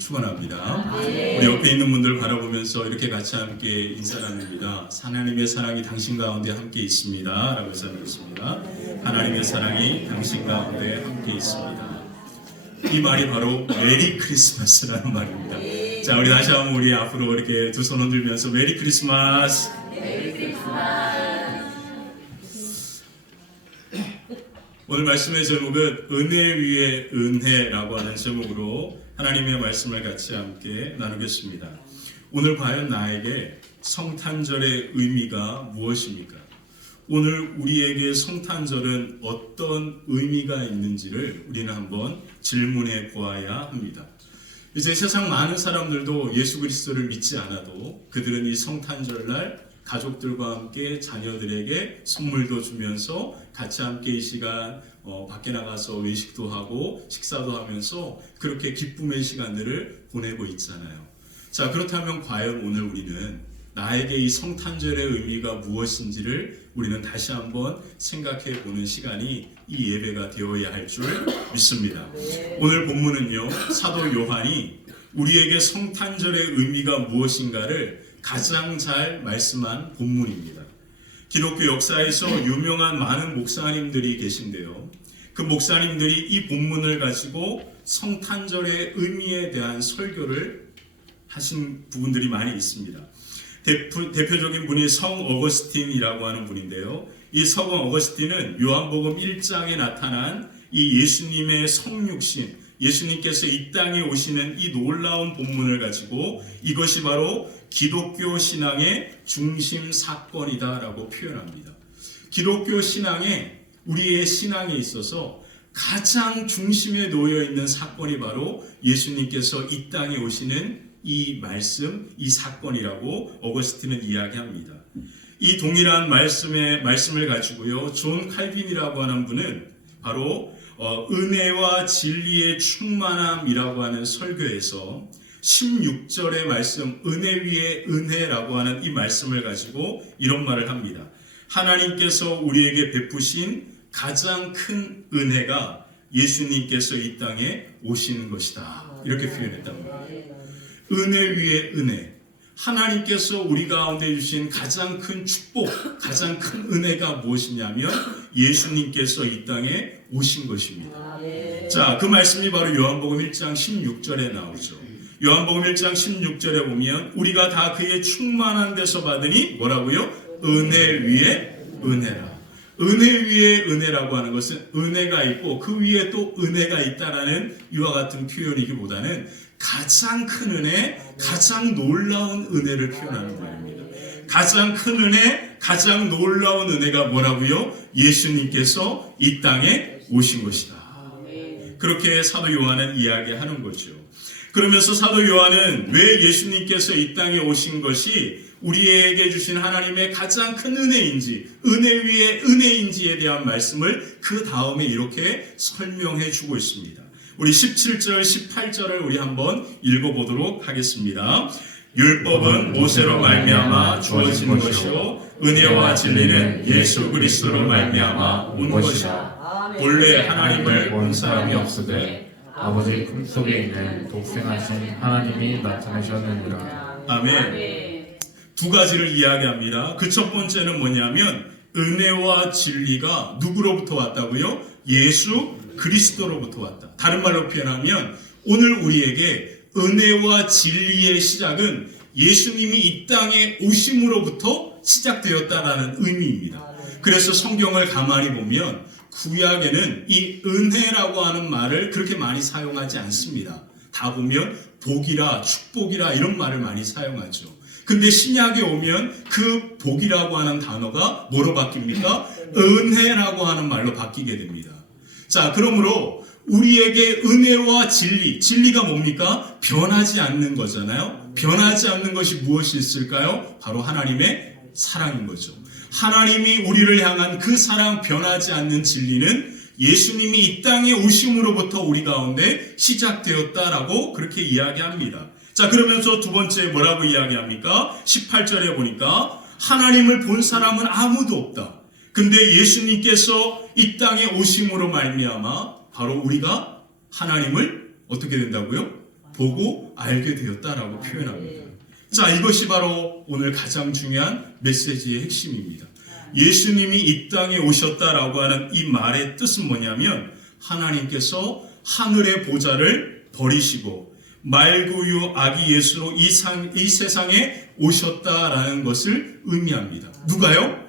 축원합니다. 우리 옆에 있는 분들 바라보면서 이렇게 같이 함께 인사 나눕니다. 하나님의 사랑이 당신 가운데 함께 있습니다 라고 해서 하겠습니다. 하나님의 사랑이 당신 가운데 함께 있습니다. 이 말이 바로 메리 크리스마스라는 말입니다. 자, 우리 다시 한번 우리 앞으로 이렇게 두 손 흔들면서 메리 크리스마스. 메리 크리스마스. 오늘 말씀의 제목은 은혜 위에 은혜라고 하는 제목으로 하나님의 말씀을 같이 함께 나누겠습니다. 오늘 과연 나에게 성탄절의 의미가 무엇입니까? 오늘 우리에게 성탄절은 어떤 의미가 있는지를 우리는 한번 질문해 보아야 합니다. 이제 세상 많은 사람들도 예수 그리스도를 믿지 않아도 그들은 이 성탄절날 가족들과 함께 자녀들에게 선물도 주면서 같이 함께 이 시간 밖에 나가서 외식도 하고 식사도 하면서 그렇게 기쁨의 시간들을 보내고 있잖아요. 자, 그렇다면 과연 오늘 우리는 나에게 이 성탄절의 의미가 무엇인지를 우리는 다시 한번 생각해 보는 시간이 이 예배가 되어야 할 줄 믿습니다. 오늘 본문은요, 사도 요한이 우리에게 성탄절의 의미가 무엇인가를 가장 잘 말씀한 본문입니다. 기독교 역사에서 유명한 많은 목사님들이 계신데요. 그 목사님들이 이 본문을 가지고 성탄절의 의미에 대한 설교를 하신 부분들이 많이 있습니다. 대표적인 분이 성 어거스틴이라고 하는 분인데요. 이 성 어거스틴은 요한복음 1장에 나타난 이 예수님의 성육신, 예수님께서 이 땅에 오시는 이 놀라운 본문을 가지고 이것이 바로 기독교 신앙의 중심 사건이다라고 표현합니다. 기독교 신앙에 우리의 신앙에 있어서 가장 중심에 놓여 있는 사건이 바로 예수님께서 이 땅에 오시는 이 말씀, 이 사건이라고 어거스틴은 이야기합니다. 이 동일한 말씀을 가지고요, 존 칼빈이라고 하는 분은 바로 은혜와 진리의 충만함이라고 하는 설교에서 16절의 말씀, 은혜 위에 은혜라고 하는 이 말씀을 가지고 이런 말을 합니다. 하나님께서 우리에게 베푸신 가장 큰 은혜가 예수님께서 이 땅에 오시는 것이다. 이렇게 표현했답니다. 은혜 위에 은혜. 하나님께서 우리 가운데 주신 가장 큰 축복, 가장 큰 은혜가 무엇이냐면 예수님께서 이 땅에 오신 것입니다. 자, 그 말씀이 바로 요한복음 1장 16절에 나오죠. 요한복음 1장 16절에 보면 우리가 다 그의 충만한 데서 받으니 뭐라고요? 은혜 위에 은혜라. 은혜 위에 은혜라고 하는 것은 은혜가 있고 그 위에 또 은혜가 있다라는 이와 같은 표현이기보다는 가장 큰 은혜, 가장 놀라운 은혜를 표현하는 말입니다. 가장 큰 은혜, 가장 놀라운 은혜가 뭐라고요? 예수님께서 이 땅에 오신 것이다. 그렇게 사도 요한은 이야기하는 거죠. 그러면서 사도 요한은 왜 예수님께서 이 땅에 오신 것이 우리에게 주신 하나님의 가장 큰 은혜인지, 은혜 위에 은혜인지에 대한 말씀을 그 다음에 이렇게 설명해 주고 있습니다. 우리 17절, 18절을 우리 한번 읽어보도록 하겠습니다. 율법은 모세로 말미암아 주어진 것이요 은혜와 진리는 예수 그리스도로 말미암아 온 것이라. 본래 하나님을 본 사람이 없으되 아버지 품속에 있는 독생하신 하나님이 나타나셨느니라. 아멘. 두 가지를 이야기합니다. 그 첫 번째는 뭐냐면 은혜와 진리가 누구로부터 왔다고요? 예수 그리스도로부터 왔다. 다른 말로 표현하면 오늘 우리에게 은혜와 진리의 시작은 예수님이 이 땅에 오심으로부터 시작되었다라는 의미입니다. 그래서 성경을 가만히 보면 구약에는 이 은혜라고 하는 말을 그렇게 많이 사용하지 않습니다. 다 보면 복이라 축복이라 이런 말을 많이 사용하죠. 근데 신약에 오면 그 복이라고 하는 단어가 뭐로 바뀝니까? 은혜라고 하는 말로 바뀌게 됩니다. 자, 그러므로 우리에게 은혜와 진리가 뭡니까? 변하지 않는 거잖아요. 변하지 않는 것이 무엇이 있을까요? 바로 하나님의 사랑인 거죠. 하나님이 우리를 향한 그 사랑, 변하지 않는 진리는 예수님이 이 땅에 오심으로부터 우리 가운데 시작되었다라고 그렇게 이야기합니다. 자, 그러면서 두 번째 뭐라고 이야기합니까? 18절에 보니까 하나님을 본 사람은 아무도 없다. 근데 예수님께서 이 땅에 오심으로 말미암아 바로 우리가 하나님을 어떻게 된다고요? 보고 알게 되었다라고 표현합니다. 자, 이것이 바로 오늘 가장 중요한 메시지의 핵심입니다. 예수님이 이 땅에 오셨다라고 하는 이 말의 뜻은 뭐냐면 하나님께서 하늘의 보좌를 버리시고 말구유 아기 예수로 이 세상에 오셨다라는 것을 의미합니다. 누가요?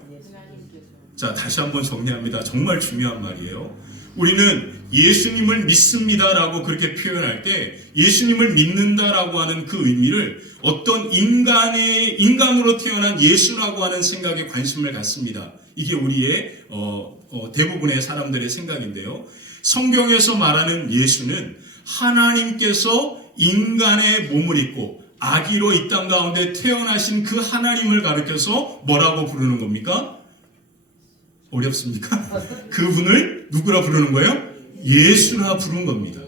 자, 다시 한번 정리합니다. 정말 중요한 말이에요. 우리는 예수님을 믿습니다라고 그렇게 표현할 때 예수님을 믿는다라고 하는 그 의미를 어떤 인간으로 태어난 예수라고 하는 생각에 관심을 갖습니다. 이게 우리의 대부분의 사람들의 생각인데요. 성경에서 말하는 예수는 하나님께서 인간의 몸을 입고 아기로 이 땅 가운데 태어나신 그 하나님을 가리켜서 뭐라고 부르는 겁니까? 어렵습니까? 그분을 누구라 부르는 거예요? 예수라 부르는 겁니다.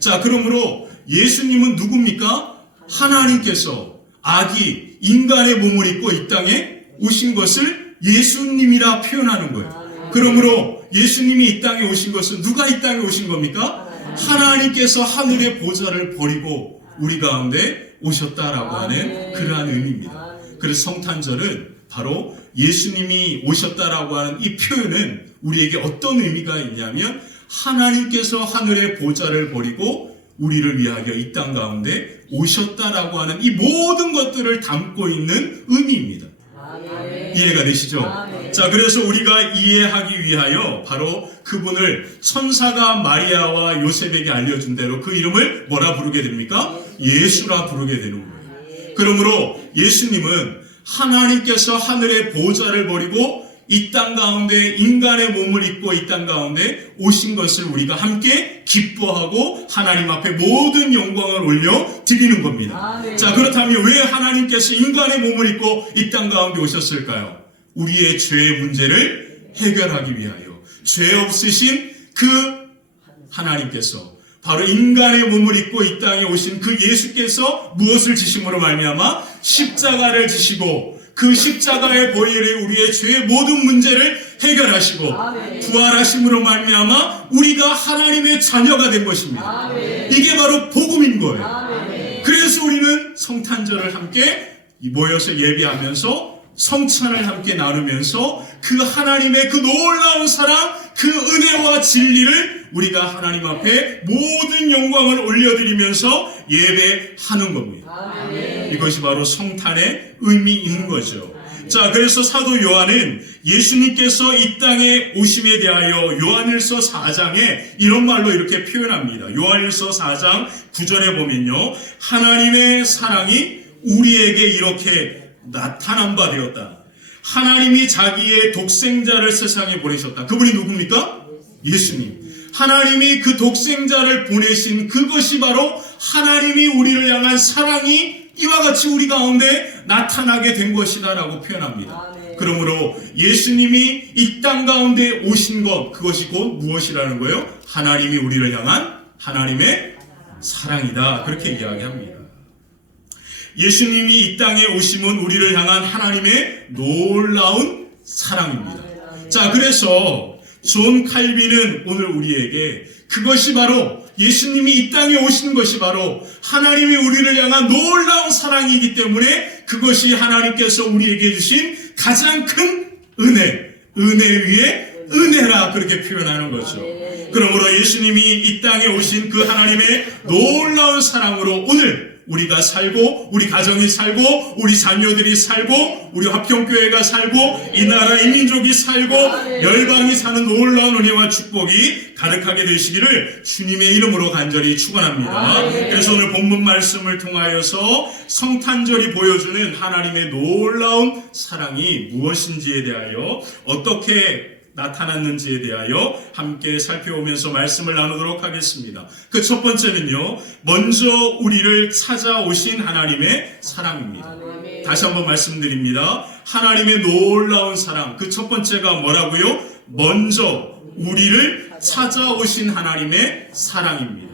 자, 그러므로 예수님은 누굽니까? 하나님께서 아기 인간의 몸을 입고 이 땅에 오신 것을 예수님이라 표현하는 거예요. 그러므로 예수님이 이 땅에 오신 것은 누가 이 땅에 오신 겁니까? 하나님께서 하늘의 보좌를 버리고 우리 가운데 오셨다라고 하는 그러한 의미입니다. 그래서 성탄절은 바로 예수님이 오셨다라고 하는 이 표현은 우리에게 어떤 의미가 있냐면 하나님께서 하늘의 보좌를 버리고 우리를 위하여 이 땅 가운데 오셨다라고 하는 이 모든 것들을 담고 있는 의미입니다. 이해가 되시죠? 자, 그래서 우리가 이해하기 위하여 바로 그분을 천사가 마리아와 요셉에게 알려준 대로 그 이름을 뭐라 부르게 됩니까? 예수라 부르게 되는 거예요. 그러므로 예수님은 하나님께서 하늘의 보좌를 버리고 이 땅 가운데 인간의 몸을 입고 이 땅 가운데 오신 것을 우리가 함께 기뻐하고 하나님 앞에 모든 영광을 올려 드리는 겁니다. 자, 그렇다면 왜 하나님께서 인간의 몸을 입고 이 땅 가운데 오셨을까요? 우리의 죄의 문제를 해결하기 위하여 죄 없으신 그 하나님께서 바로 인간의 몸을 입고 이 땅에 오신 그 예수께서 무엇을 지심으로 말미암아 십자가를 지시고 그 십자가의 보혈이 우리의 죄의 모든 문제를 해결하시고 부활하심으로 말미암아 우리가 하나님의 자녀가 된 것입니다. 이게 바로 복음인 거예요. 그래서 우리는 성탄절을 함께 모여서 예배하면서 성찬을 함께 나누면서 그 하나님의 그 놀라운 사랑, 그 은혜와 진리를 우리가 하나님 앞에 모든 영광을 올려드리면서 예배하는 겁니다. 이것이 바로 성탄의 의미인 거죠. 자, 그래서 사도 요한은 예수님께서 이 땅에 오심에 대하여 요한일서 4장에 이런 말로 이렇게 표현합니다. 요한일서 4장 9절에 보면요, 하나님의 사랑이 우리에게 이렇게 나타난 바 되었다. 하나님이 자기의 독생자를 세상에 보내셨다. 그분이 누굽니까? 예수님. 하나님이 그 독생자를 보내신 그것이 바로 하나님이 우리를 향한 사랑이 이와 같이 우리 가운데 나타나게 된 것이다 라고 표현합니다. 그러므로 예수님이 이 땅 가운데 오신 것, 그것이 곧 무엇이라는 거예요? 하나님이 우리를 향한 하나님의 사랑이다, 그렇게 이야기합니다. 예수님이 이 땅에 오심은 우리를 향한 하나님의 놀라운 사랑입니다. 자, 그래서 존 칼빈은 오늘 우리에게 그것이 바로 예수님이 이 땅에 오신 것이 바로 하나님이 우리를 향한 놀라운 사랑이기 때문에 그것이 하나님께서 우리에게 주신 가장 큰 은혜 위에 은혜라 그렇게 표현하는 거죠. 그러므로 예수님이 이 땅에 오신 그 하나님의 놀라운 사랑으로 오늘 우리가 살고 우리 가정이 살고 우리 자녀들이 살고 우리 화평교회가 살고 이 나라 이 민족이 살고 열방이 사는 놀라운 은혜와 축복이 가득하게 되시기를 주님의 이름으로 간절히 축원합니다. 그래서 오늘 본문 말씀을 통하여서 성탄절이 보여주는 하나님의 놀라운 사랑이 무엇인지에 대하여 어떻게 나타났는지에 대하여 함께 살펴보면서 말씀을 나누도록 하겠습니다. 그 첫 번째는요, 먼저 우리를 찾아오신 하나님의 사랑입니다. 다시 한번 말씀드립니다. 하나님의 놀라운 사랑, 그 첫 번째가 뭐라고요? 먼저 우리를 찾아오신 하나님의 사랑입니다.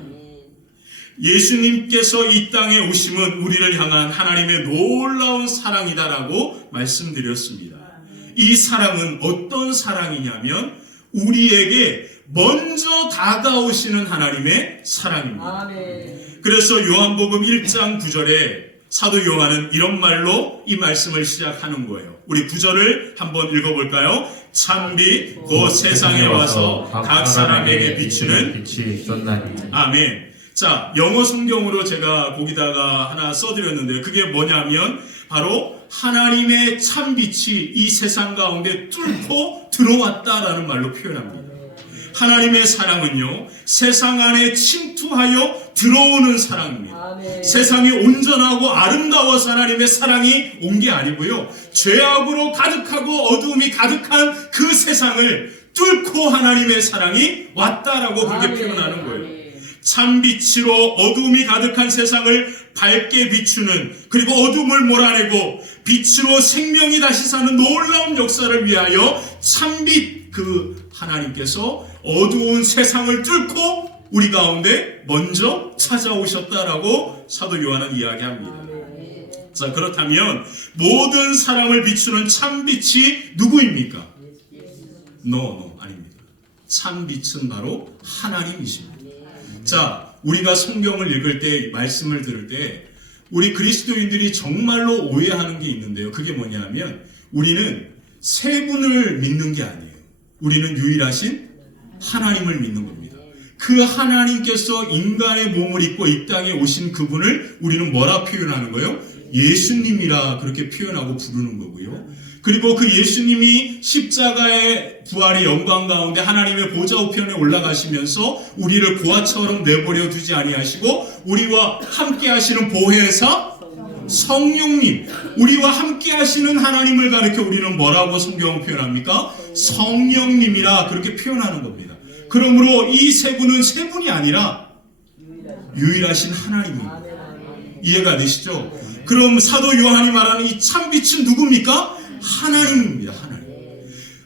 예수님께서 이 땅에 오심은 우리를 향한 하나님의 놀라운 사랑이다라고 말씀드렸습니다. 이 사랑은 어떤 사랑이냐면 우리에게 먼저 다가오시는 하나님의 사랑입니다. 그래서 요한복음 1장 9절에 사도 요한은 이런 말로 이 말씀을 시작하는 거예요. 우리 9절을 한번 읽어볼까요? 참빛 곧 세상에 와서 각 사람에게 비추는 빛이 있었나니. 아멘. 자, 영어 성경으로 제가 거기다가 하나 써드렸는데요. 그게 뭐냐면 바로 하나님의 참빛이 이 세상 가운데 뚫고 들어왔다라는 말로 표현합니다. 하나님의 사랑은요, 세상 안에 침투하여 들어오는 사랑입니다. 아멘. 세상이 온전하고 아름다워서 하나님의 사랑이 온 게 아니고요, 죄악으로 가득하고 어두움이 가득한 그 세상을 뚫고 하나님의 사랑이 왔다라고 그렇게 아멘. 표현하는 거예요. 아멘. 참빛으로 어두움이 가득한 세상을 밝게 비추는, 그리고 어둠을 몰아내고 빛으로 생명이 다시 사는 놀라운 역사를 위하여 참빛 그 하나님께서 어두운 세상을 뚫고 우리 가운데 먼저 찾아오셨다라고 사도 요한은 이야기합니다. 자, 그렇다면 모든 사람을 비추는 참빛이 누구입니까? 아닙니다. 참빛은 바로 하나님이십니다. 자, 우리가 성경을 읽을 때, 말씀을 들을 때 우리 그리스도인들이 정말로 오해하는 게 있는데요. 그게 뭐냐면 우리는 세 분을 믿는 게 아니에요. 우리는 유일하신 하나님을 믿는 겁니다. 그 하나님께서 인간의 몸을 입고 이 땅에 오신 그분을 우리는 뭐라 표현하는 거예요? 예수님이라 그렇게 표현하고 부르는 거고요. 그리고 그 예수님이 십자가의 부활의 영광 가운데 하나님의 보좌 우편에 올라가시면서 우리를 고아처럼 내버려 두지 아니하시고 우리와 함께 하시는 보혜사 성령님, 우리와 함께 하시는 하나님을 가리켜 우리는 뭐라고 성경은 표현합니까? 성령님이라 그렇게 표현하는 겁니다. 그러므로 이 세 분은 세 분이 아니라 유일하신 하나님입니다. 이해가 되시죠? 그럼 사도 요한이 말하는 이 참빛은 누굽니까? 하나님입니다.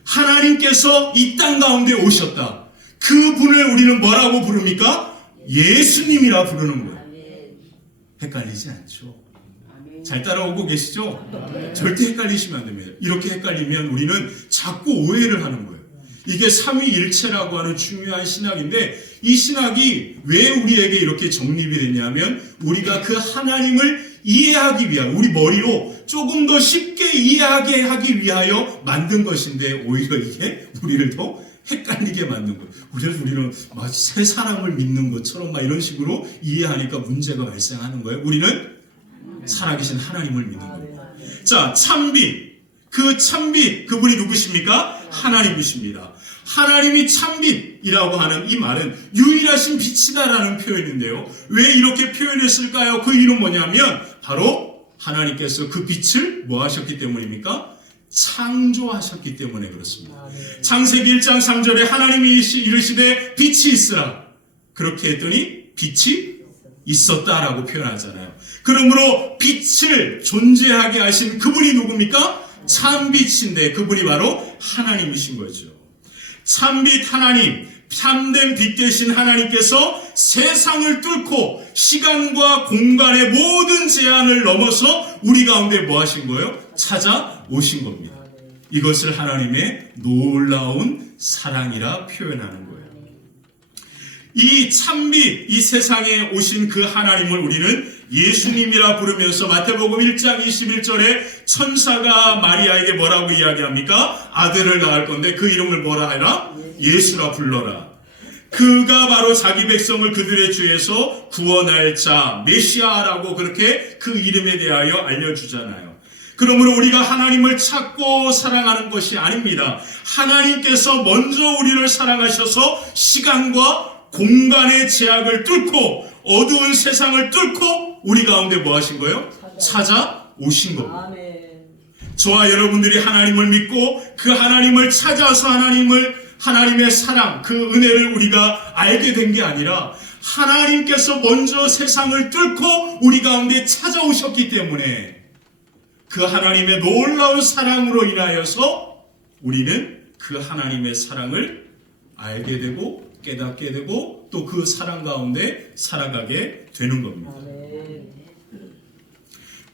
하나님께서 이 땅 가운데 오셨다. 그 분을 우리는 뭐라고 부릅니까? 예수님이라 부르는 거예요. 헷갈리지 않죠? 잘 따라오고 계시죠? 절대 헷갈리시면 안 됩니다. 이렇게 헷갈리면 우리는 자꾸 오해를 하는 거예요. 이게 삼위일체라고 하는 중요한 신학인데 이 신학이 왜 우리에게 이렇게 정립이 됐냐면 우리가 그 하나님을 이해하기 위한, 우리 머리로 조금 더 쉽게 이해하게 하기 위하여 만든 것인데 오히려 이게 우리를 더 헷갈리게 만든 거예요. 우리는 막 새 사람을 믿는 것처럼 막 이런 식으로 이해하니까 문제가 발생하는 거예요. 우리는 살아계신 하나님을 믿는 거예요. 자, 참빛. 그 참빛, 그분이 누구십니까? 하나님이십니다. 하나님이 참빛이라고 하는 이 말은 유일하신 빛이다라는 표현인데요. 왜 이렇게 표현했을까요? 그 이유는 뭐냐면 바로 하나님께서 그 빛을 뭐 하셨기 때문입니까? 창조하셨기 때문에 그렇습니다. 창세기 1장 3절에 하나님이 이르시되 빛이 있으라. 그렇게 했더니 빛이 있었다라고 표현하잖아요. 그러므로 빛을 존재하게 하신 그분이 누굽니까? 참빛인데 그분이 바로 하나님이신 거죠. 참빛 하나님, 참된 빛 되신 하나님께서 세상을 뚫고 시간과 공간의 모든 제한을 넘어서 우리 가운데 뭐 하신 거예요? 찾아오신 겁니다. 이것을 하나님의 놀라운 사랑이라 표현하는 거예요. 이 참빛, 이 세상에 오신 그 하나님을 우리는 예수님이라 부르면서 마태복음 1장 21절에 천사가 마리아에게 뭐라고 이야기합니까? 아들을 낳을 건데 그 이름을 뭐라 하라? 예수라 불러라. 그가 바로 자기 백성을 그들의 죄에서 구원할 자, 메시아라고 그렇게 그 이름에 대하여 알려주잖아요. 그러므로 우리가 하나님을 찾고 사랑하는 것이 아닙니다. 하나님께서 먼저 우리를 사랑하셔서 시간과 공간의 제약을 뚫고 어두운 세상을 뚫고 우리 가운데 뭐 하신 거예요? 찾아오신 겁니다. 저와 여러분들이 하나님을 믿고 그 하나님을 찾아서 하나님의 사랑, 그 은혜를 우리가 알게 된 게 아니라 하나님께서 먼저 세상을 뚫고 우리 가운데 찾아오셨기 때문에 그 하나님의 놀라운 사랑으로 인하여서 우리는 그 하나님의 사랑을 알게 되고 깨닫게 되고 또 그 사랑 가운데 살아가게 되는 겁니다.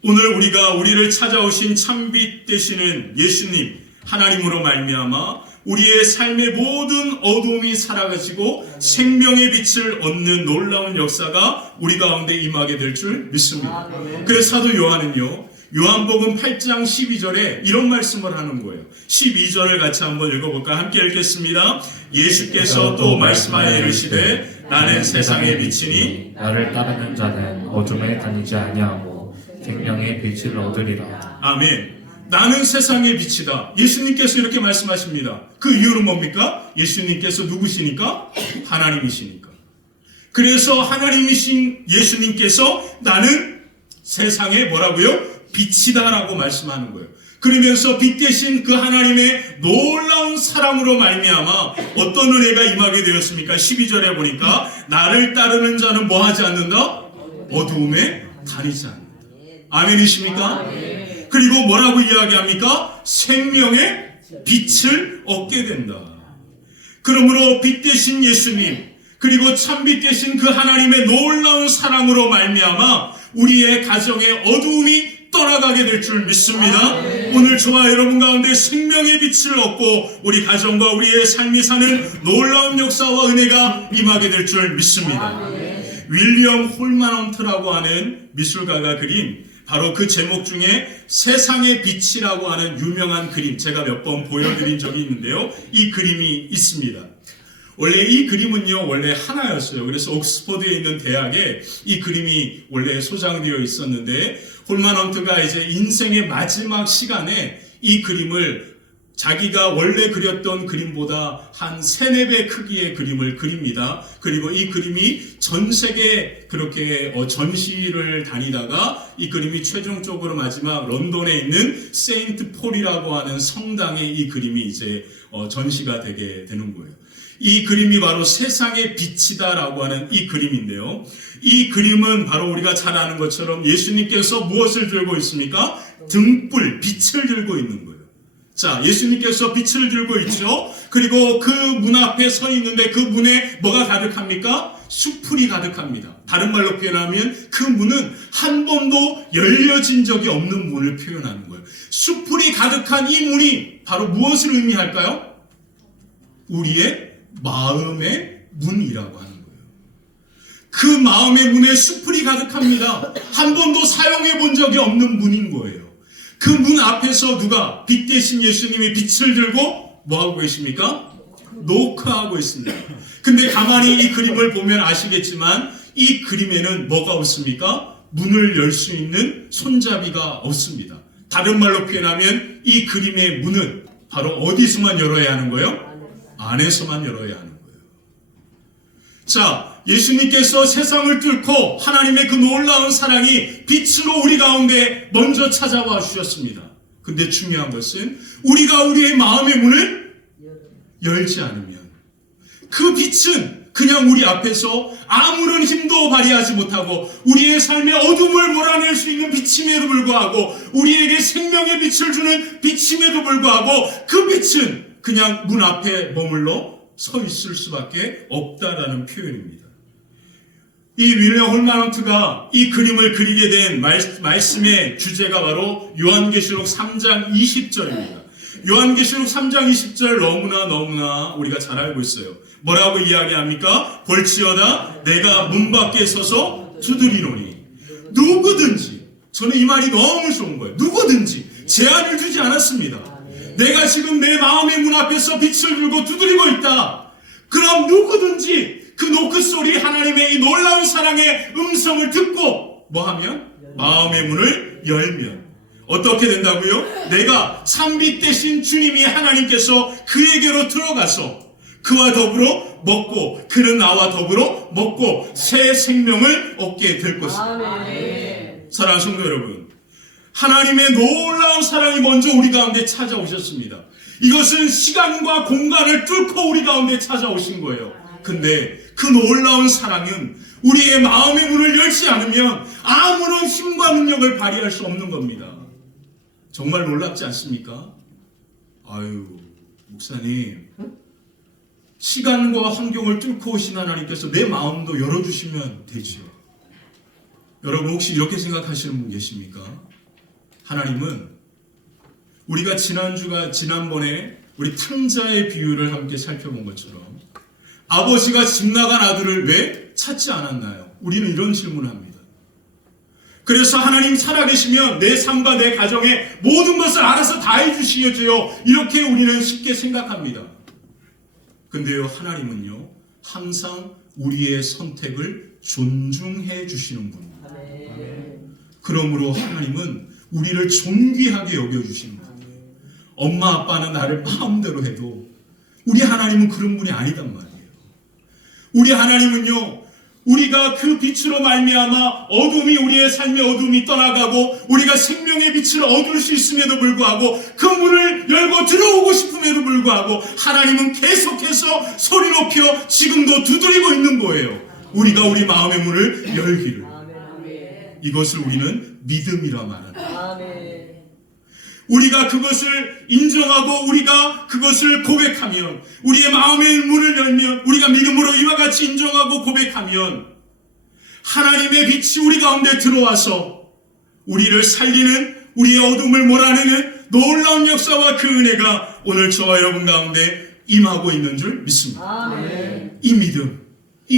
오늘 우리가 우리를 찾아오신 참빛 되시는 예수님 하나님으로 말미암아 우리의 삶의 모든 어두움이 사라지고 생명의 빛을 얻는 놀라운 역사가 우리 가운데 임하게 될 줄 믿습니다. 그래서 사도 요한은요, 요한복음 8장 12절에 이런 말씀을 하는 거예요. 12절을 같이 한번 읽어볼까? 함께 읽겠습니다. 예수께서 또 말씀하여 이르시되 나는 세상의 빛이니 나를 따르는 자는 어둠에 다니지 아니하고 생명의 빛을 얻으리라. 아멘. 나는 세상의 빛이다. 예수님께서 이렇게 말씀하십니다. 그 이유는 뭡니까? 예수님께서 누구시니까? 하나님이시니까. 그래서 하나님이신 예수님께서 나는 세상의 뭐라고요? 빛이다 라고 말씀하는 거예요. 그러면서 빛 대신 그 하나님의 놀라운 사랑으로 말미암아 어떤 은혜가 임하게 되었습니까? 12절에 보니까 나를 따르는 자는 뭐 하지 않는다? 어두움에 다니지 않는다. 아멘이십니까? 아멘. 그리고 뭐라고 이야기합니까? 생명의 빛을 얻게 된다. 그러므로 빛 대신 예수님, 그리고 참빛 대신 그 하나님의 놀라운 사랑으로 말미암아 우리의 가정의 어두움이 떠나가게 될 줄 믿습니다. 오늘 저와 여러분 가운데 생명의 빛을 얻고 우리 가정과 우리의 삶이 사는 놀라운 역사와 은혜가 임하게 될 줄 믿습니다. 윌리엄 홀만헌트라고 하는 미술가가 그린 바로 그 제목 중에 세상의 빛이라고 하는 유명한 그림, 제가 몇 번 보여드린 적이 있는데요. 이 그림이 있습니다. 원래 이 그림은요, 원래 하나였어요. 그래서 옥스퍼드에 있는 대학에 이 그림이 원래 소장되어 있었는데, 홀만헌트가 이제 인생의 마지막 시간에 이 그림을 자기가 원래 그렸던 그림보다 한 3-4배 크기의 그림을 그립니다. 그리고 이 그림이 전 세계 그렇게 전시를 다니다가 이 그림이 최종적으로 마지막 런던에 있는 세인트 폴이라고 하는 성당에 이 그림이 이제 전시가 되게 되는 거예요. 이 그림이 바로 세상의 빛이다라고 하는 이 그림인데요. 이 그림은 바로 우리가 잘 아는 것처럼 예수님께서 무엇을 들고 있습니까? 등불, 빛을 들고 있는 거예요. 자, 예수님께서 빛을 들고 있죠. 그리고 그 문 앞에 서 있는데 그 문에 뭐가 가득합니까? 숯불이 가득합니다. 다른 말로 표현하면 그 문은 한 번도 열려진 적이 없는 문을 표현하는 거예요. 숯불이 가득한 이 문이 바로 무엇을 의미할까요? 우리의 마음의 문이라고 하는 거예요. 그 마음의 문에 숯불이 가득합니다. 한 번도 사용해 본 적이 없는 문인 거예요. 그 문 앞에서 누가 빛 대신 예수님이 빛을 들고 뭐 하고 계십니까? 노크하고 있습니다. 근데 가만히 이 그림을 보면 아시겠지만 이 그림에는 뭐가 없습니까? 문을 열 수 있는 손잡이가 없습니다. 다른 말로 표현하면 이 그림의 문은 바로 어디서만 열어야 하는 거예요? 안에서만 열어야 하는 거예요. 자, 예수님께서 세상을 뚫고 하나님의 그 놀라운 사랑이 빛으로 우리 가운데 먼저 찾아와 주셨습니다. 근데 중요한 것은 우리가 우리의 마음의 문을 열지 않으면 그 빛은 그냥 우리 앞에서 아무런 힘도 발휘하지 못하고 우리의 삶의 어둠을 몰아낼 수 있는 빛임에도 불구하고 우리에게 생명의 빛을 주는 빛임에도 불구하고 그 빛은 그냥 문 앞에 머물러 서 있을 수밖에 없다라는 표현입니다. 이 윌리엄 홀만헌트가 이 그림을 그리게 된 말씀의 주제가 바로 요한계시록 3장 20절입니다. 요한계시록 3장 20절 너무나 우리가 잘 알고 있어요. 뭐라고 이야기합니까? 볼지어다 내가 문 밖에 서서 두드리노니 누구든지, 저는 이 말이 너무 좋은 거예요. 누구든지 제한을 주지 않았습니다. 내가 지금 내 마음의 문 앞에서 빛을 들고 두드리고 있다. 그럼 누구든지 그 노크 소리 하나님의 이 놀라운 사랑의 음성을 듣고 뭐하면? 마음의 문을 열면 어떻게 된다고요? 내가 삼빛 대신 주님이 하나님께서 그에게로 들어가서 그와 더불어 먹고 그는 나와 더불어 먹고 새 생명을 얻게 될 것입니다. 사랑하는 성도 여러분, 하나님의 놀라운 사랑이 먼저 우리 가운데 찾아오셨습니다. 이것은 시간과 공간을 뚫고 우리 가운데 찾아오신 거예요. 근데 그 놀라운 사랑은 우리의 마음의 문을 열지 않으면 아무런 힘과 능력을 발휘할 수 없는 겁니다. 정말 놀랍지 않습니까? 아유, 목사님, 시간과 환경을 뚫고 오신 하나님께서 내 마음도 열어주시면 되죠. 여러분 혹시 이렇게 생각하시는 분 계십니까? 하나님은 우리가 지난번에 우리 탕자의 비유를 함께 살펴본 것처럼 아버지가 집 나간 아들을 왜 찾지 않았나요? 우리는 이런 질문을 합니다. 그래서 하나님 살아계시면 내 삶과 내 가정에 모든 것을 알아서 다 해주시겠죠. 이렇게 우리는 쉽게 생각합니다. 근데요, 하나님은요, 항상 우리의 선택을 존중해 주시는 분입니다. 그러므로 하나님은 우리를 존귀하게 여겨주시는 분이에요. 엄마 아빠는 나를 마음대로 해도 우리 하나님은 그런 분이 아니단 말이에요. 우리 하나님은요, 우리가 그 빛으로 말미암아 어둠이 우리의 삶의 어둠이 떠나가고 우리가 생명의 빛을 얻을 수 있음에도 불구하고 그 문을 열고 들어오고 싶음에도 불구하고 하나님은 계속해서 소리 높여 지금도 두드리고 있는 거예요. 우리가 우리 마음의 문을 열기를. 이것을 우리는 믿음이라 말합니다. 우리가 그것을 인정하고 우리가 그것을 고백하면, 우리의 마음의 문을 열면, 우리가 믿음으로 이와 같이 인정하고 고백하면 하나님의 빛이 우리 가운데 들어와서 우리를 살리는, 우리의 어둠을 몰아내는 놀라운 역사와 그 은혜가 오늘 저와 여러분 가운데 임하고 있는 줄 믿습니다. 이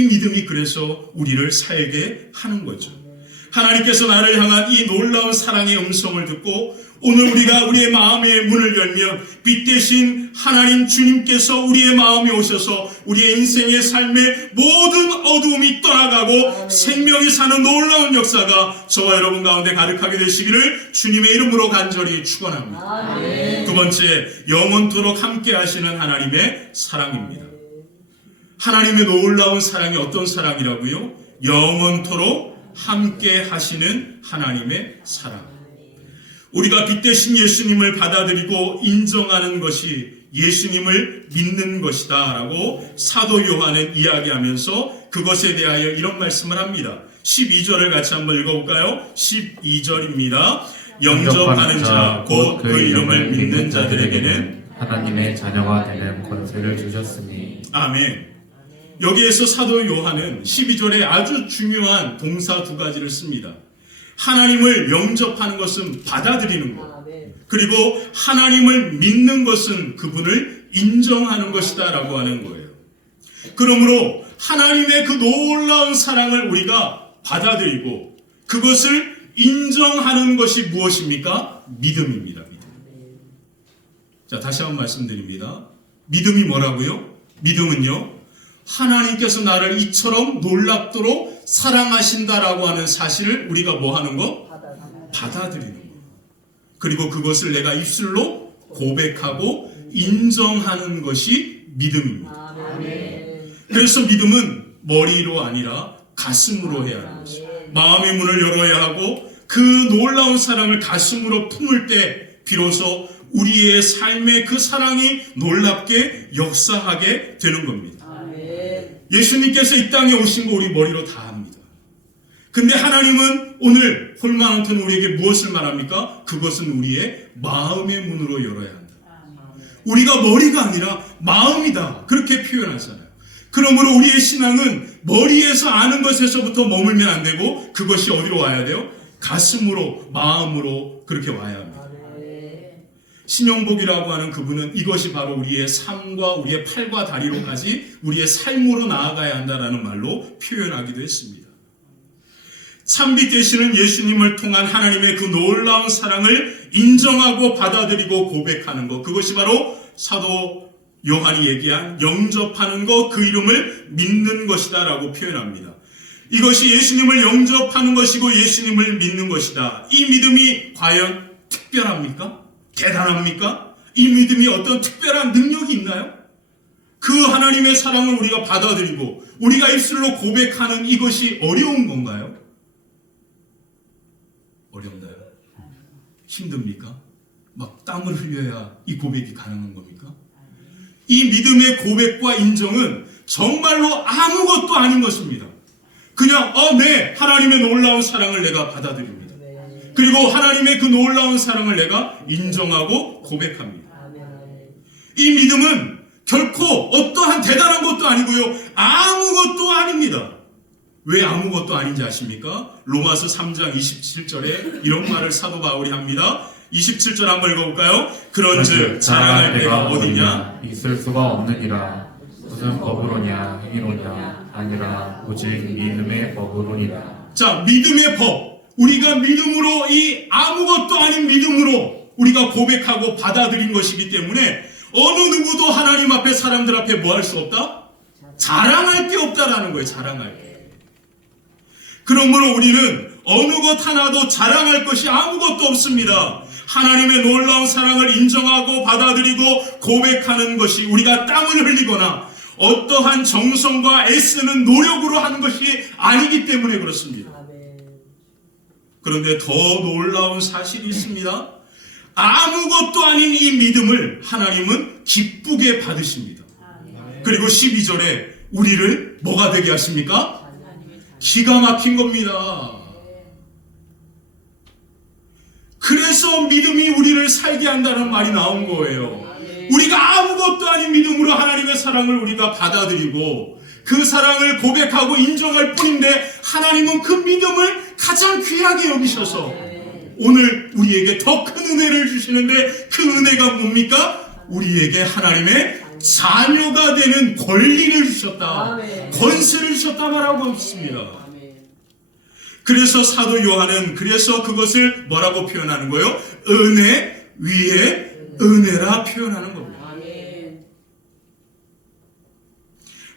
믿음이 그래서 우리를 살게 하는 거죠. 하나님께서 나를 향한 이 놀라운 사랑의 음성을 듣고 오늘 우리가 우리의 마음의 문을 열면 빛 대신 하나님 주님께서 우리의 마음에 오셔서 우리의 인생의 삶의 모든 어두움이 떠나가고 생명이 사는 놀라운 역사가 저와 여러분 가운데 가득하게 되시기를 주님의 이름으로 간절히 축원합니다. 두 번째, 영원토록 함께 하시는 하나님의 사랑입니다. 하나님의 놀라운 사랑이 어떤 사랑이라고요? 영원토록 함께 하시는 하나님의 사랑. 우리가 빛 대신 예수님을 받아들이고 인정하는 것이 예수님을 믿는 것이다 라고 사도 요한은 이야기하면서 그것에 대하여 이런 말씀을 합니다. 12절을 같이 한번 읽어볼까요? 12절입니다. 영접하는 자 곧 그 이름을 믿는 자들에게는 하나님의 자녀가 되는 권세를 주셨으니. 아멘. 여기에서 사도 요한은 12절에 아주 중요한 동사 두 가지를 씁니다. 하나님을 영접하는 것은 받아들이는 것, 그리고 하나님을 믿는 것은 그분을 인정하는 것이다 라고 하는 거예요. 그러므로 하나님의 그 놀라운 사랑을 우리가 받아들이고 그것을 인정하는 것이 무엇입니까? 믿음입니다. 믿음. 자, 다시 한번 말씀드립니다. 믿음이 뭐라고요? 믿음은요, 하나님께서 나를 이처럼 놀랍도록 사랑하신다라고 하는 사실을 우리가 뭐 하는 거? 받아들이는 거. 그리고 그것을 내가 입술로 고백하고 인정하는 것이 믿음입니다. 그래서 믿음은 머리로 아니라 가슴으로 해야 하는 것입니다. 마음의 문을 열어야 하고 그 놀라운 사랑을 가슴으로 품을 때 비로소 우리의 삶의 그 사랑이 놀랍게 역사하게 되는 겁니다. 예수님께서 이 땅에 오신 거 우리 머리로 다 합니다. 근데 하나님은 오늘 홀마운튼 우리에게 무엇을 말합니까? 그것은 우리의 마음의 문으로 열어야 한다. 우리가 머리가 아니라 마음이다. 그렇게 표현하잖아요. 그러므로 우리의 신앙은 머리에서 아는 것에서부터 머물면 안 되고 그것이 어디로 와야 돼요? 가슴으로, 마음으로 그렇게 와야 합니다. 신용복이라고 하는 그분은 이것이 바로 우리의 삶과 우리의 팔과 다리로까지 우리의 삶으로 나아가야 한다는 말로 표현하기도 했습니다. 참빛 되시는 예수님을 통한 하나님의 그 놀라운 사랑을 인정하고 받아들이고 고백하는 것, 그것이 바로 사도 요한이 얘기한 영접하는 것, 그 이름을 믿는 것이다 라고 표현합니다. 이것이 예수님을 영접하는 것이고 예수님을 믿는 것이다. 이 믿음이 과연 특별합니까? 대단합니까? 이 믿음이 어떤 특별한 능력이 있나요? 그 하나님의 사랑을 우리가 받아들이고 우리가 입술로 고백하는 이것이 어려운 건가요? 어렵나요? 힘듭니까? 막 땀을 흘려야 이 고백이 가능한 겁니까? 이 믿음의 고백과 인정은 정말로 아무것도 아닌 것입니다. 그냥 네, 하나님의 놀라운 사랑을 내가 받아들입니다. 그리고 하나님의 그 놀라운 사랑을 내가 인정하고 고백합니다. 이 믿음은 결코 어떠한 대단한 것도 아니고요, 아무것도 아닙니다. 왜 아무것도 아닌지 아십니까? 로마서 3장 27절에 이런 말을 사도 바울이 합니다. 27절 한번 읽어볼까요? 그런즉 자랑할 데가 어디냐? 있을 수가 없느니라. 무슨 법으로냐 행위로냐 아니라 오직 믿음의 법으로니라. 자, 믿음의 법. 우리가 믿음으로, 이 아무것도 아닌 믿음으로 우리가 고백하고 받아들인 것이기 때문에 어느 누구도 하나님 앞에, 사람들 앞에 뭐 할 수 없다? 자랑할 게 없다라는 거예요. 자랑할 게. 그러므로 우리는 어느 것 하나도 자랑할 것이 아무것도 없습니다. 하나님의 놀라운 사랑을 인정하고 받아들이고 고백하는 것이, 우리가 땀을 흘리거나 어떠한 정성과 애쓰는 노력으로 하는 것이 아니기 때문에 그렇습니다. 그런데 더 놀라운 사실이 있습니다. 아무것도 아닌 이 믿음을 하나님은 기쁘게 받으십니다. 그리고 12절에 우리를 뭐가 되게 하십니까? 기가 막힌 겁니다. 그래서 믿음이 우리를 살게 한다는 말이 나온 거예요. 우리가 아무것도 아닌 믿음으로 하나님의 사랑을 우리가 받아들이고 그 사랑을 고백하고 인정할 뿐인데 하나님은 그 믿음을 가장 귀하게 여기셔서 오늘 우리에게 더 큰 은혜를 주시는데, 그 은혜가 뭡니까? 우리에게 하나님의 자녀가 되는 권리를 주셨다. 권세를 주셨다 말하고 있습니다. 그래서 사도 요한은 그래서 그것을 뭐라고 표현하는 거예요? 은혜 위에 은혜라 표현하는 겁니다.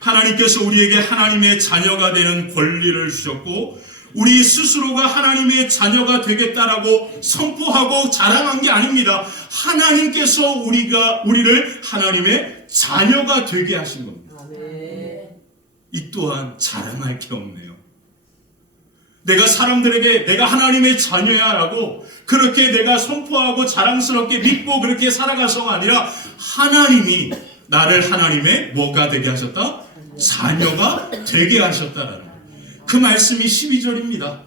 하나님께서 우리에게 하나님의 자녀가 되는 권리를 주셨고, 우리 스스로가 하나님의 자녀가 되겠다라고 선포하고 자랑한 게 아닙니다. 하나님께서 우리를 하나님의 자녀가 되게 하신 겁니다. 이 또한 자랑할 게 없네요. 내가 사람들에게 내가 하나님의 자녀야 라고 그렇게 내가 선포하고 자랑스럽게 믿고 그렇게 살아가서가 아니라 하나님이 나를 하나님의 뭐가 되게 하셨다? 자녀가 되게 하셨다라는 거예요. 그 말씀이 12절입니다.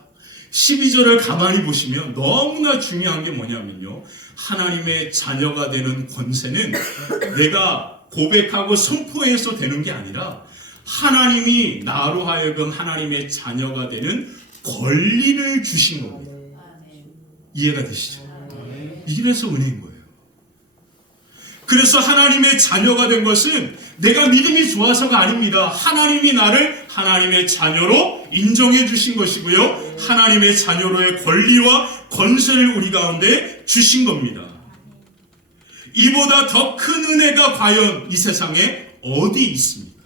12절을 가만히 보시면 너무나 중요한 게 뭐냐면요, 하나님의 자녀가 되는 권세는 내가 고백하고 선포해서 되는 게 아니라 하나님이 나로 하여금 하나님의 자녀가 되는 권리를 주신 겁니다. 이해가 되시죠? 이래서 은혜인 거예요. 그래서 하나님의 자녀가 된 것은 내가 믿음이 좋아서가 아닙니다. 하나님이 나를 하나님의 자녀로 인정해 주신 것이고요, 하나님의 자녀로의 권리와 권세를 우리 가운데 주신 겁니다. 이보다 더 큰 은혜가 과연 이 세상에 어디 있습니까?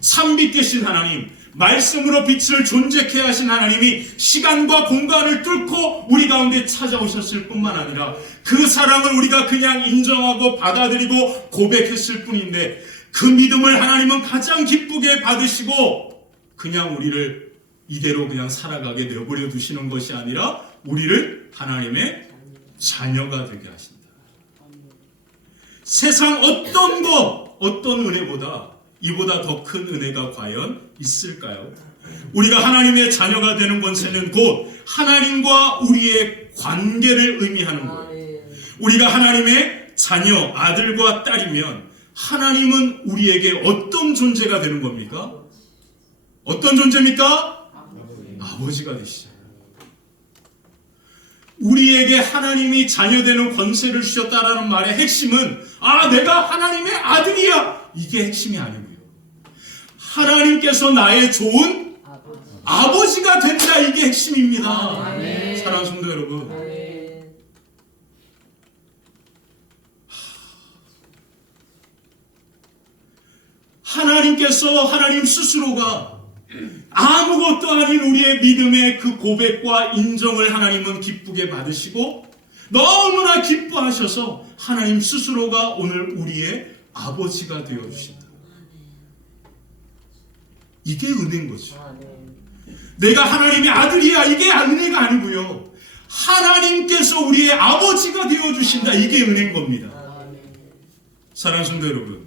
참 빛되신 하나님, 말씀으로 빛을 존재케 하신 하나님이 시간과 공간을 뚫고 우리 가운데 찾아오셨을 뿐만 아니라 그 사랑을 우리가 그냥 인정하고 받아들이고 고백했을 뿐인데, 그 믿음을 하나님은 가장 기쁘게 받으시고 그냥 우리를 이대로 그냥 살아가게 내버려 두시는 것이 아니라 우리를 하나님의 자녀가 되게 하신다. 세상 어떤 은혜보다 이보다 더 큰 은혜가 과연 있을까요? 우리가 하나님의 자녀가 되는 권세는 곧 하나님과 우리의 관계를 의미하는 거예요. 우리가 하나님의 자녀, 아들과 딸이면 하나님은 우리에게 어떤 존재가 되는 겁니까? 어떤 존재입니까? 아버지가 되시죠. 우리에게 하나님이 자녀되는 권세를 주셨다라는 말의 핵심은 내가 하나님의 아들이야, 이게 핵심이 아니고요, 하나님께서 나의 좋은 아버지가 된다, 이게 핵심입니다. 사랑하는 성도 여러분, 하나님께서 하나님 스스로가 아무것도 아닌 우리의 믿음의 그 고백과 인정을 하나님은 기쁘게 받으시고 너무나 기뻐하셔서 하나님 스스로가 오늘 우리의 아버지가 되어주신다. 이게 은혜인 거죠. 내가 하나님의 아들이야, 이게 은혜가 아니고요, 하나님께서 우리의 아버지가 되어주신다, 이게 은혜인 겁니다. 사랑하는 성도 여러분,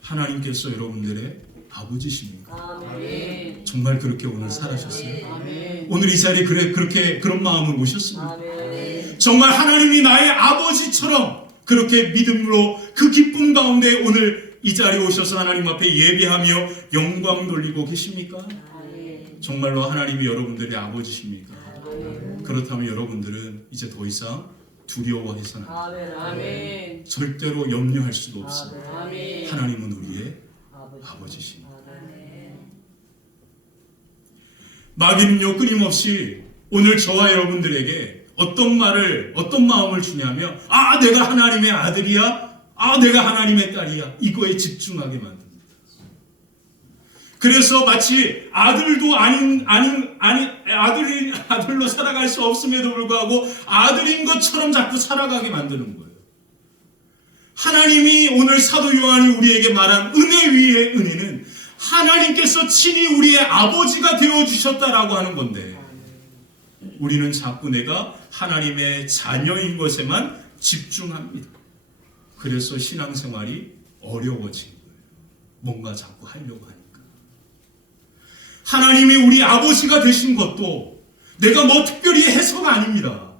하나님께서 여러분들의 아버지십니까? 정말 그렇게 오늘 살아셨어요? 오늘 이 자리에 그렇게 그런 마음을 모셨습니까? 정말 하나님이 나의 아버지처럼 그렇게 믿음으로 그 기쁨 가운데 오늘 이 자리에 오셔서 하나님 앞에 예배하며 영광 돌리고 계십니까? 정말로 하나님이 여러분들의 아버지십니까? 그 그렇다면 여러분들은 이제 더 이상 두려워해서는 안 돼요. 아멘. 절대로 염려할 수도 없습니다. 아멘. 하나님은 우리의 아버지십니다. 마귀는요 끊임없이 오늘 저와 여러분들에게 어떤 마음을 주냐면 내가 하나님의 아들이야, 내가 하나님의 딸이야, 이거에 집중하게 만듭니다. 그래서 마치 아들도 아들로 살아갈 수 없음에도 불구하고 아들인 것처럼 자꾸 살아가게 만드는 거예요. 하나님이 오늘 사도 요한이 우리에게 말한 은혜 위의 은혜는 하나님께서 친히 우리의 아버지가 되어주셨다라고 하는 건데, 우리는 자꾸 내가 하나님의 자녀인 것에만 집중합니다. 그래서 신앙생활이 어려워진 거예요. 뭔가 자꾸 하려고 하니까. 하나님이 우리 아버지가 되신 것도 내가 뭐 특별히 해서가 아닙니다.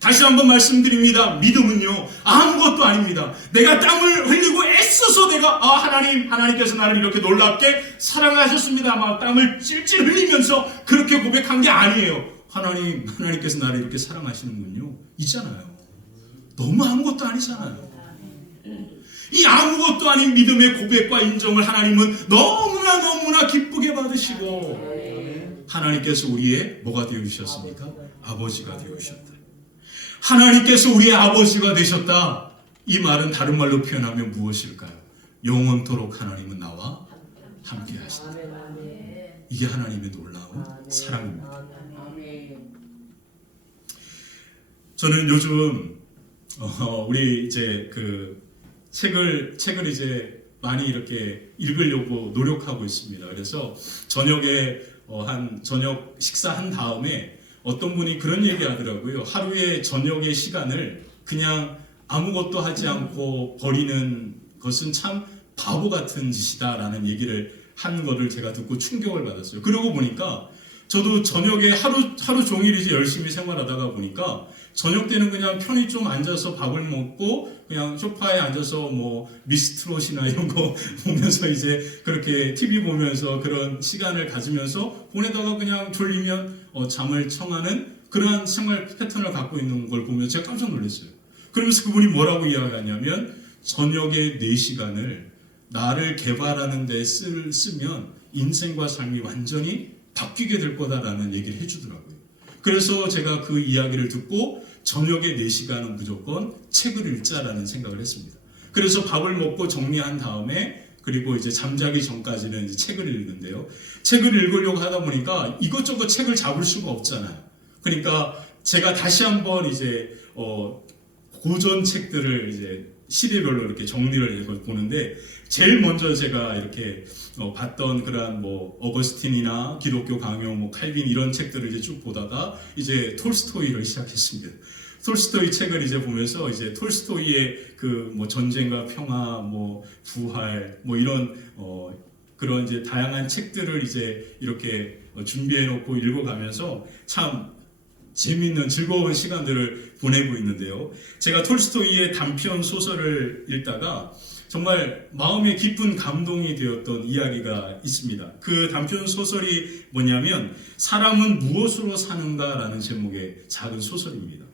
다시 한번 말씀드립니다. 믿음은요 아무것도 아닙니다. 내가 땀을 흘리고 애써서 내가 하나님께서 나를 이렇게 놀랍게 사랑하셨습니다. 막 땀을 찔찔 흘리면서 그렇게 고백한 게 아니에요. 하나님께서 나를 이렇게 사랑하시는군요, 있잖아요. 너무 아무것도 아니잖아요. 이 아무것도 아닌 믿음의 고백과 인정을 하나님은 너무나 기쁘게 받으시고, 하나님께서 우리의 뭐가 되어주셨습니까? 아버지가 되어주셨다. 하나님께서 우리의 아버지가 되셨다. 이 말은 다른 말로 표현하면 무엇일까요? 영원토록 하나님은 나와 함께 하신다. 이게 하나님의 놀라운 사랑입니다. 저는 요즘 우리 이제 그 책을 이제 많이 이렇게 읽으려고 노력하고 있습니다. 그래서 저녁에 저녁 식사한 다음에 어떤 분이 그런 얘기 하더라고요. 하루의 저녁의 시간을 그냥 아무것도 하지 않고 버리는 것은 참 바보 같은 짓이다라는 얘기를 한 거를 제가 듣고 충격을 받았어요. 그러고 보니까 저도 저녁에 하루 종일 이제 열심히 생활하다가 보니까 저녁 때는 그냥 편히 좀 앉아서 밥을 먹고 그냥 소파에 앉아서 뭐 미스트롯이나 이런 거 보면서 이제 그렇게 TV 보면서 그런 시간을 가지면서 보내다가 그냥 졸리면 잠을 청하는 그러한 생활 패턴을 갖고 있는 걸 보면 제가 깜짝 놀랐어요. 그러면서 그분이 뭐라고 이야기하냐면 저녁에 4시간을 나를 개발하는 데 쓰면 인생과 삶이 완전히 바뀌게 될 거다라는 얘기를 해주더라고요. 그래서 제가 그 이야기를 듣고 저녁에 4시간은 무조건 책을 읽자라는 생각을 했습니다. 그래서 밥을 먹고 정리한 다음에 그리고 이제 잠자기 전까지는 이제 책을 읽는데요. 책을 읽으려고 하다 보니까 이것저것 책을 잡을 수가 없잖아요. 그러니까 제가 다시 한번 이제 고전 책들을 이제 시리별로 이렇게 정리를 해서 보는데 제일 먼저 제가 이렇게 봤던 그런 뭐 어거스틴이나 기독교 강요, 뭐 칼빈 이런 책들을 이제 쭉 보다가 이제 톨스토이를 시작했습니다. 톨스토이 책을 이제 보면서 이제 톨스토이의 그 뭐 전쟁과 평화, 뭐 부활, 뭐 이런 그런 이제 다양한 책들을 이제 이렇게 준비해 놓고 읽어가면서 참 재미있는 즐거운 시간들을 보내고 있는데요. 제가 톨스토이의 단편 소설을 읽다가 정말 마음에 깊은 감동이 되었던 이야기가 있습니다. 그 단편 소설이 뭐냐면 사람은 무엇으로 사는가라는 제목의 작은 소설입니다.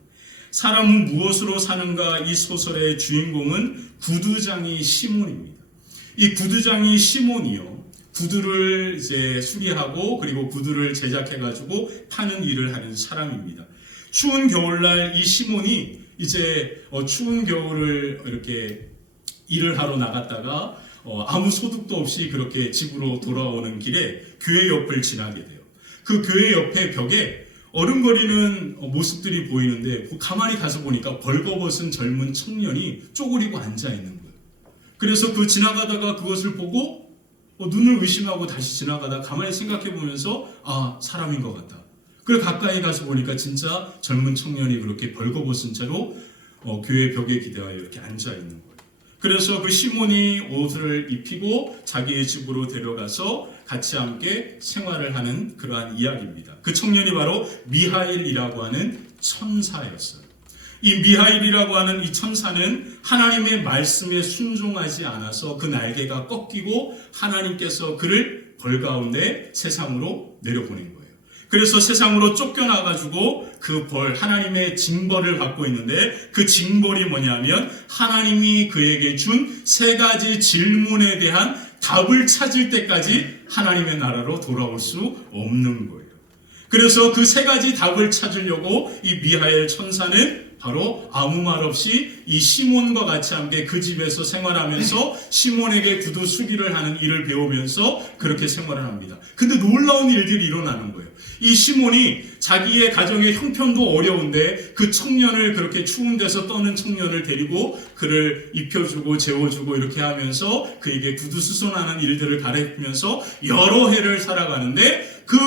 사람은 무엇으로 사는가, 이 소설의 주인공은 구두장이 시몬입니다. 이 구두장이 시몬이요, 구두를 이제 수리하고 그리고 구두를 제작해가지고 파는 일을 하는 사람입니다. 추운 겨울날 이 시몬이 이제 추운 겨울을 이렇게 일을 하러 나갔다가 아무 소득도 없이 그렇게 집으로 돌아오는 길에 교회 옆을 지나게 돼요. 그 교회 옆에 벽에 어른거리는 모습들이 보이는데 가만히 가서 보니까 벌거벗은 젊은 청년이 쪼그리고 앉아 있는 거예요. 그래서 그 지나가다가 그것을 보고 눈을 의심하고 다시 지나가다 가만히 생각해 보면서 사람인 것 같다. 그래 가까이 가서 보니까 진짜 젊은 청년이 그렇게 벌거벗은 채로 교회 벽에 기대하여 이렇게 앉아 있는 거예요. 그래서 그 시몬이 옷을 입히고 자기의 집으로 데려가서 같이 함께 생활을 하는 그러한 이야기입니다. 그 청년이 바로 미하일이라고 하는 천사였어요. 이 미하일이라고 하는 이 천사는 하나님의 말씀에 순종하지 않아서 그 날개가 꺾이고 하나님께서 그를 벌 가운데 세상으로 내려보낸 거예요. 그래서 세상으로 쫓겨나가지고 그 벌, 하나님의 징벌을 받고 있는데 그 징벌이 뭐냐면 하나님이 그에게 준 세 가지 질문에 대한 답을 찾을 때까지 하나님의 나라로 돌아올 수 없는 거예요. 그래서 그 세 가지 답을 찾으려고 이 미하엘 천사는 바로 아무 말 없이 이 시몬과 같이 함께 그 집에서 생활하면서 시몬에게 구두 수기를 하는 일을 배우면서 그렇게 생활을 합니다. 근데 놀라운 일들이 일어나는 거예요. 이 시몬이 자기의 가정의 형편도 어려운데 그 청년을, 그렇게 추운 데서 떠는 청년을 데리고 그를 입혀주고 재워주고 이렇게 하면서 그에게 구두 수선하는 일들을 가르치면서 여러 해를 살아가는데 그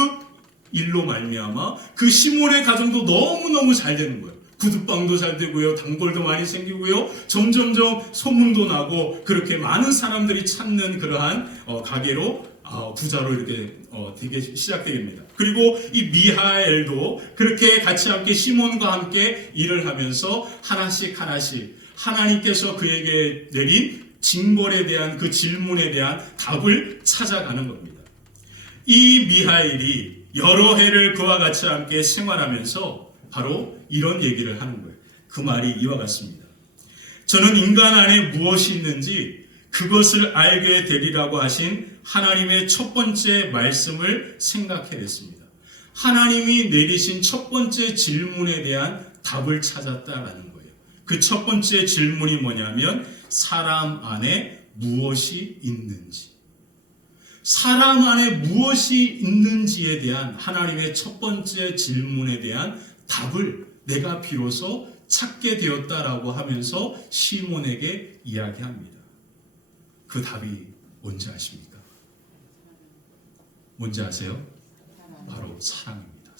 일로 말미암아 그 시몬의 가정도 너무너무 잘 되는 거예요. 구두방도 잘 되고요, 단골도 많이 생기고요, 점점점 소문도 나고 그렇게 많은 사람들이 찾는 그러한 가게로 부자로 이렇게 되게 시작됩니다. 그리고 이 미하엘도 그렇게 같이 함께 시몬과 함께 일을 하면서 하나씩 하나님께서 그에게 내린 징벌에 대한 그 질문에 대한 답을 찾아가는 겁니다. 이 미하엘이 여러 해를 그와 같이 함께 생활하면서 바로 이런 얘기를 하는 거예요. 그 말이 이와 같습니다. 저는 인간 안에 무엇이 있는지 그것을 알게 되리라고 하신 하나님의 첫 번째 말씀을 생각해냈습니다. 하나님이 내리신 첫 번째 질문에 대한 답을 찾았다라는 거예요. 그 첫 번째 질문이 뭐냐면 사람 안에 무엇이 있는지. 사람 안에 무엇이 있는지에 대한 하나님의 첫 번째 질문에 대한 답을 내가 비로소 찾게 되었다라고 하면서 시몬에게 이야기합니다. 그 답이 뭔지 아십니까? 뭔지 아세요? 바로 사랑입니다.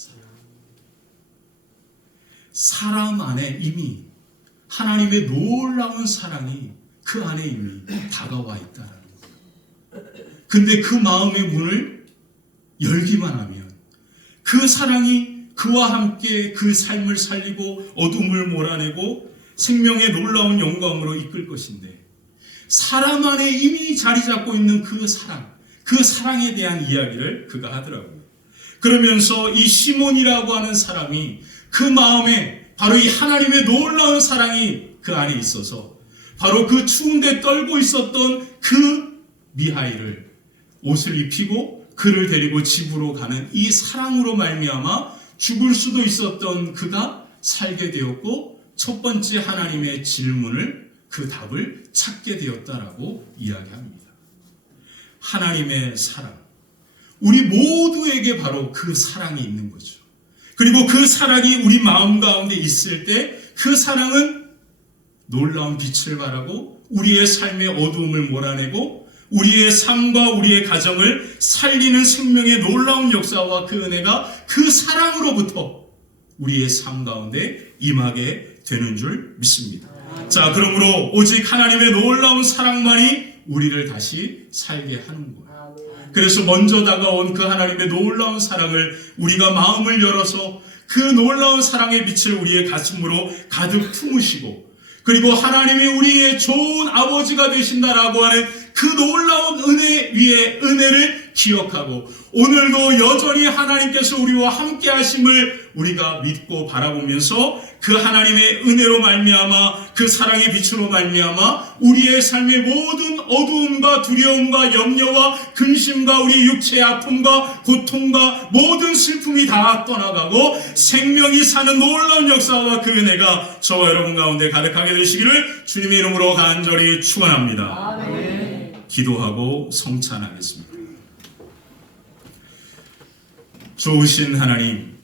사람 안에 이미 하나님의 놀라운 사랑이 그 안에 이미 다가와 있다라는 거예요. 근데 그 마음의 문을 열기만 하면 그 사랑이 그와 함께 그 삶을 살리고 어둠을 몰아내고 생명의 놀라운 영광으로 이끌 것인데, 사람 안에 이미 자리 잡고 있는 그 사랑에 대한 이야기를 그가 하더라고요. 그러면서 이 시몬이라고 하는 사람이 그 마음에 바로 이 하나님의 놀라운 사랑이 그 안에 있어서 바로 그 추운데 떨고 있었던 그 미하엘을 옷을 입히고 그를 데리고 집으로 가는 이 사랑으로 말미암아 죽을 수도 있었던 그가 살게 되었고 첫 번째 하나님의 질문을, 그 답을 찾게 되었다라고 이야기합니다. 하나님의 사랑, 우리 모두에게 바로 그 사랑이 있는 거죠. 그리고 그 사랑이 우리 마음 가운데 있을 때 그 사랑은 놀라운 빛을 발하고 우리의 삶의 어두움을 몰아내고 우리의 삶과 우리의 가정을 살리는 생명의 놀라운 역사와 그 은혜가 그 사랑으로부터 우리의 삶 가운데 임하게 되는 줄 믿습니다. 자, 그러므로 오직 하나님의 놀라운 사랑만이 우리를 다시 살게 하는 거예요. 그래서 먼저 다가온 그 하나님의 놀라운 사랑을 우리가 마음을 열어서 그 놀라운 사랑의 빛을 우리의 가슴으로 가득 품으시고, 그리고 하나님이 우리의 좋은 아버지가 되신다라고 하는 그 놀라운 은혜 위에 은혜를 기억하고 오늘도 여전히 하나님께서 우리와 함께 하심을 우리가 믿고 바라보면서 그 하나님의 은혜로 말미암아 그 사랑의 빛으로 말미암아 우리의 삶의 모든 어두움과 두려움과 염려와 근심과 우리 육체의 아픔과 고통과 모든 슬픔이 다 떠나가고 생명이 사는 놀라운 역사와 그 은혜가 저와 여러분 가운데 가득하게 되시기를 주님의 이름으로 간절히 축원합니다. 아멘. 기도하고 성찬하겠습니다. 좋으신 하나님,